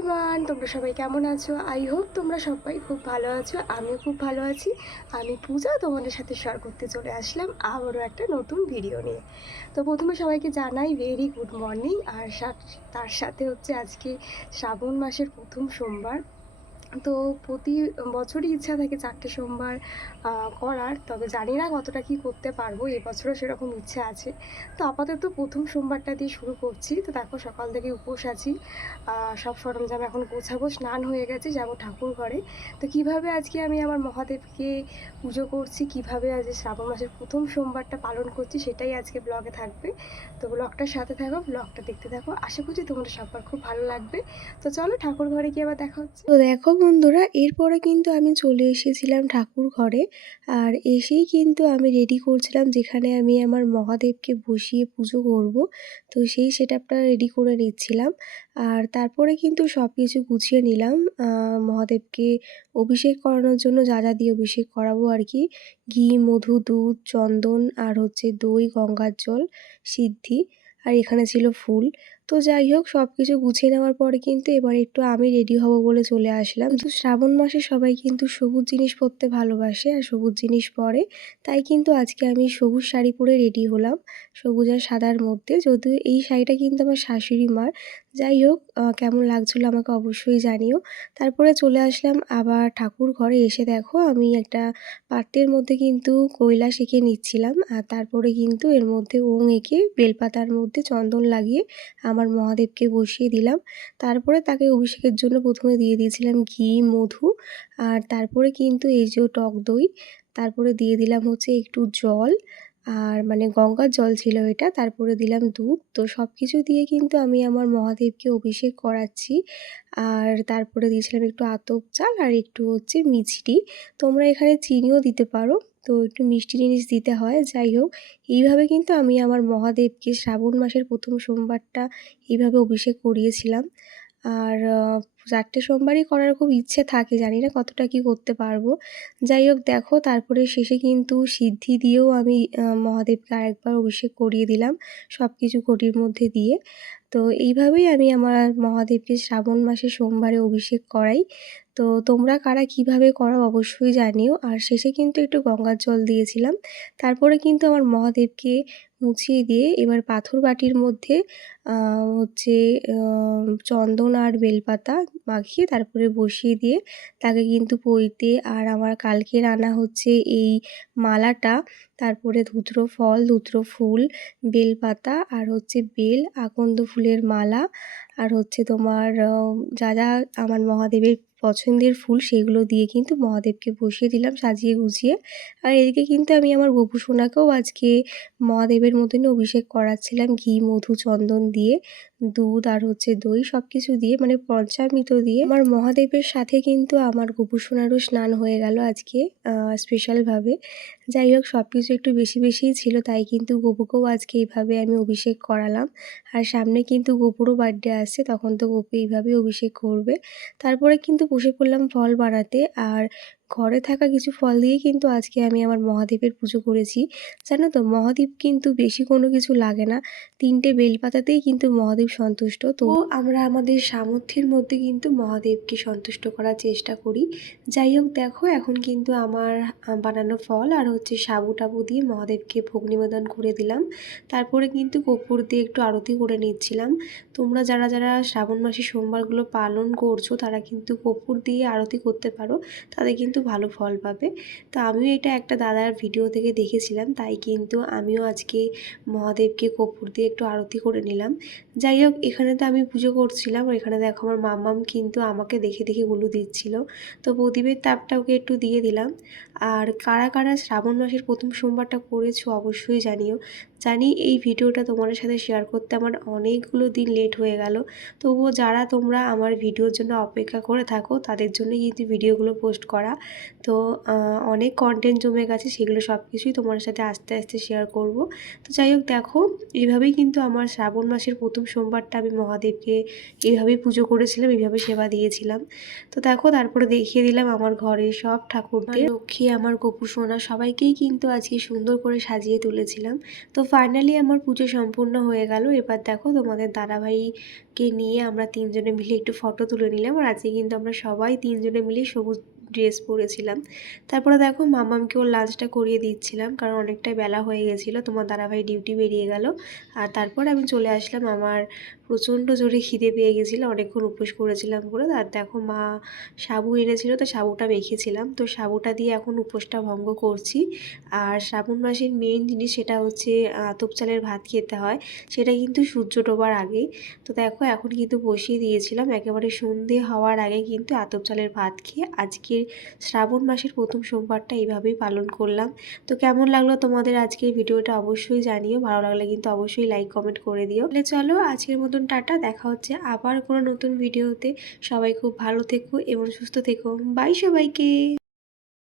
Everyone তোমরা সবাই কেমন আছো? আই হোপ তোমরা সবাই খুব ভালো আছো, আমিও খুব ভালো আছি। আমি পূজা, তোমাদের সাথে শেয়ার করতে চলে আসলাম আবারও একটা নতুন ভিডিও নিয়ে। তো প্রথমে সবাইকে জানাই ভেরি গুড মর্নিং আর তার সাথে হচ্ছে আজকে শ্রাবণ মাসের প্রথম সোমবার। তো প্রতি বছরই ইচ্ছা থাকে চারটে সোমবার করার, তবে জানি না কতটা কি করতে পারব এবছরও সেরকম ইচ্ছা আছে। তো আপাতত প্রথম সোমবারটা দিয়ে শুরু করছি, তো দেখো সকাল থেকে উপোস আছি সব সরঞ্জাম এখন গোছাবো, স্নান হয়ে গেছে, যাব ঠাকুর ঘরে। তো কীভাবে আজকে আমি আমার মহাদেবকে পুজো করছি, কীভাবে আজ শ্রাবণ মাসের প্রথম সোমবারটা পালন করছি, সেটাই আজকে ব্লগে থাকবে। তো ব্লগটার সাথে থাকো, ব্লগটা দেখতে থাকো। আশা করছি তোমাদের সবার খুব ভালো লাগবে। তো চলো ঠাকুর ঘরে গিয়ে আবার দেখা হচ্ছে। তো দেখো বন্ধুরা, এরপরে কিন্তু আমি চলে এসেছিলাম ঠাকুর ঘরে। আর এসেই কিন্তু আমি রেডি করছিলাম যেখানে আমি আমার মহাদেবকে বসিয়ে পুজো করব। তো সেই সেট আপটা রেডি করে নিচ্ছিলাম। আর তারপরে কিন্তু সব কিছু গুছিয়ে নিলাম। মহাদেবকে অভিষেক করানোর জন্য যা যা দিয়ে অভিষেক করাবো আর কি। ঘি, মধু, দুধ, চন্দন আর হচ্ছে দই, গঙ্গার জল, সিদ্ধি। আর এখানে ছিল ফুল। তো যাই হোক সব কিছু গুছিয়ে নেওয়ার পরে কিন্তু এবার একটু আমি রেডি হব বলে চলে আসলাম। তো শ্রাবণ মাসে সবাই কিন্তু সবুজ জিনিস পরতে ভালোবাসে আর সবুজ জিনিস পরে। তাই কিন্তু আজকে আমি সবুজ শাড়ি পরে রেডি হলাম, সবুজ আর সাদার মধ্যে। যদিও এই শাড়িটা কিন্তু আমার শাশুড়ি মার। যাই হোক কেমন লাগছিল আমাকে অবশ্যই জানিও। তারপরে চলে আসলাম আবার ঠাকুর ঘরে। এসে দেখো, আমি একটা পাত্রের মধ্যে কিন্তু কৈলাস এঁকে নিচ্ছিলাম। আর তারপরে কিন্তু এর মধ্যে ওং এঁকে বেলপাতার মধ্যে চন্দন লাগিয়ে আমার মহাদেবকে বসিয়ে দিলাম। তারপরে তাকে অভিষেকের জন্য প্রথমে দিয়ে দিয়েছিলাম ঘি, মধু আর তারপরে কিন্তু এই যে টক দই, তারপরে দিয়ে দিলাম হচ্ছে একটু জল আর মানে গঙ্গার জল ছিল এটা, তারপরে দিলাম দুধ। তো সব কিছু দিয়ে কিন্তু আমি আমার মহাদেবকে অভিষেক করাচ্ছি আর তারপরে দিয়েছিলাম একটু আতপ চাল আর একটু হচ্ছে মিষ্টি তোমরা এখানে চিনিও দিতে পারো। তো একটু মিষ্টি জিনিস দিতে হয়, যাই হোক। এইভাবে কিন্তু আমি আমার মহাদেবকে শ্রাবণ মাসের প্রথম সোমবারটা এইভাবে অভিষেক করিয়েছিলাম। আর চারটে সোমবারই করার খুব ইচ্ছে থাকে, জানি না কতটা কি করতে পারব। যাই হোক, দেখো, তারপরে শেষে কিন্তু সিদ্ধি দিয়েও আমি মহাদেবকে আরেকবার অভিষেক করিয়ে দিলাম সব কিছু ঘটির মধ্যে দিয়ে। তো এইভাবেই আমি আমার মহাদেবকে শ্রাবণ মাসে সোমবারে অভিষেক করাই। তো তোমরা কারা কীভাবে করো অবশ্যই জানিও। আর শেষে কিন্তু একটু গঙ্গার জল দিয়েছিলাম। তারপরে কিন্তু আমার মহাদেবকে মুছিয়ে দিয়ে এবার পাথর বাটির মধ্যে হচ্ছে চন্দন আর বেলপাতা মাখিয়ে তারপরে বসিয়ে দিয়ে তাকে কিন্তু পইতে আর আমার কালকে আনা হচ্ছে এই মালাটা, তারপরে ধুত্র ফল, ধুত্র ফুল, বেলপাতা আর হচ্ছে বেল, আকন্দ ফুলের মালা আর হচ্ছে তোমার যা যা আমার মহাদেবের পছন্দের ফুল সেগুলো দিয়ে কিন্তু মহাদেবকে বসিয়ে দিলাম, সাজিয়ে গুছিয়ে। আর এদিকে কিন্তু আমি আমার গপু সোনাকেও আজকে মহাদেবের মতনই অভিষেক করাচ্ছিলাম ঘি, মধু, চন্দন দিয়ে। দুধ আর হচ্ছে দই সব কিছু দিয়ে মানে পঞ্চামৃত দিয়ে, আমার মহাদেবের সাথে কিন্তু আমার গপু সোনারও স্নান হয়ে গেল আজকে স্পেশালভাবে যাই হোক সব কিছু একটু বেশি বেশিই ছিল, তাই কিন্তু গোপুকেও আজকে এইভাবে আমি অভিষেক করালাম। আর সামনে কিন্তু গোপুরও বার্থডে আসছে, তখন তো গপু এইভাবেই অভিষেক করবে। তারপরে কিন্তু বসে পড়লাম ফল বানাতে, আর ঘরে থাকা কিছু ফল দিয়েই কিন্তু আজকে আমি আমার মহাদেবের পুজো করেছি। জানো তো মহাদেব কিন্তু বেশি কোনো কিছু লাগে না। তিনটে বেলপাতাতেই কিন্তু মহাদেব সন্তুষ্ট। তো আমরা আমাদের সামর্থ্যের মধ্যে কিন্তু মহাদেবকে সন্তুষ্ট করার চেষ্টা করি। যাই হোক দেখো এখন কিন্তু আমার বানানো ফল আর হচ্ছে সাবু টাবু দিয়ে মহাদেবকে ভোগ নিবেদন করে দিলাম। তারপরে কিন্তু কপুর দিয়ে একটু আরতি করে নিচ্ছিলাম। তোমরা যারা যারা শ্রাবণ মাসে সোমবারগুলো পালন করছ তারা কিন্তু কপুর দিয়ে আরতি করতে পারো। তাতে কিন্তু ভালো ফল পাবে। তো আমিও এটা একটা দাদার ভিডিও থেকে দেখেছিলাম, তাই কিন্তু আমিও আজকে মহাদেবকে কপুর দিয়ে একটু আরতি করে নিলাম। যাই হোক, এখানে তো আমি পুজো করছিলাম এখানে দেখো আমার মাম্মাম কিন্তু আমাকে দেখে দেখে গুলু দিচ্ছিল। তো প্রদীপের তাপটা ওকে একটু দিয়ে দিলাম। আর কারা কারা শ্রাবণ মাসের প্রথম সোমবারটা করেছ অবশ্যই জানিও। জানি এই ভিডিওটা তোমাদের সাথে শেয়ার করতে আমার অনেকগুলো দিন লেট হয়ে গেল। তবুও যারা তোমরা আমার ভিডিওর জন্য অপেক্ষা করে থাকো, তাদের জন্য কিন্তু ভিডিওগুলো পোস্ট করা। তো অনেক কন্টেন্ট জমে গেছে, সেগুলো সব কিছুই তোমার সাথে আস্তে আস্তে শেয়ার করব। তো যাই হোক, দেখো, এইভাবেই কিন্তু আমার শ্রাবণ মাসের প্রথম সোমবারটা আমি মহাদেবকে এইভাবেই পুজো করেছিলাম, এইভাবে সেবা দিয়েছিলাম। তো দেখো, তারপরে দেখিয়ে দিলাম আমার ঘরে সব ঠাকুরদের লক্ষ্মী, আমার গোপু সোনা, সবাইকেই কিন্তু আজকে সুন্দর করে সাজিয়ে তুলেছিলাম। তো ফাইনালি আমার পুজো সম্পূর্ণ হয়ে গেল। এবার দেখো, তোমাদের দাদাভাইকে নিয়ে আমরা তিনজনে মিলে একটু ফটো তুলে নিলাম। আর আজকে কিন্তু আমরা সবাই তিনজনে মিলে সবুজ ড্রেস পরেছিলাম। তারপরে দেখো মামামকে ওর লাঞ্চটা করিয়ে দিচ্ছিলাম, কারণ অনেকটাই বেলা হয়ে গেছিল, তোমার দাদাভাই ডিউটি বেরিয়ে গেল। আর তারপর আমি চলে আসলাম, আমার প্রচণ্ড জোরে খিদে পেয়ে গেছিল, অনেকক্ষণ উপোস করেছিলাম বলে আর দেখো মা সাবু এনেছিল, তো সাবুটা মেখেছিলাম। তো সাবুটা দিয়ে এখন উপোসটা ভঙ্গ করছি। আর শ্রাবণ মাসের মেন জিনিস সেটা হচ্ছে আতপ চালের ভাত খেতে হয়। সেটা কিন্তু সূর্য ডোবার আগেই। তো দেখো এখন কিন্তু বসিয়ে দিয়েছিলাম, একেবারে সন্ধে হওয়ার আগে কিন্তু আতপ চালের ভাত খেয়ে আজকের শ্রাবণ মাসের প্রথম সোমবারটা এইভাবেই পালন করলাম। তো কেমন লাগল তোমাদের আজকের ভিডিওটা অবশ্যই জানিও, ভালো লাগলে কিন্তু অবশ্যই লাইক কমেন্ট করে দিও। তাহলে চলো আজকের মতন টাটা, দেখা হচ্ছে আবার কোনো নতুন ভিডিওতে। সবাই খুব ভালো থেকো এবং সুস্থ থেকো। বাই সবাইকে!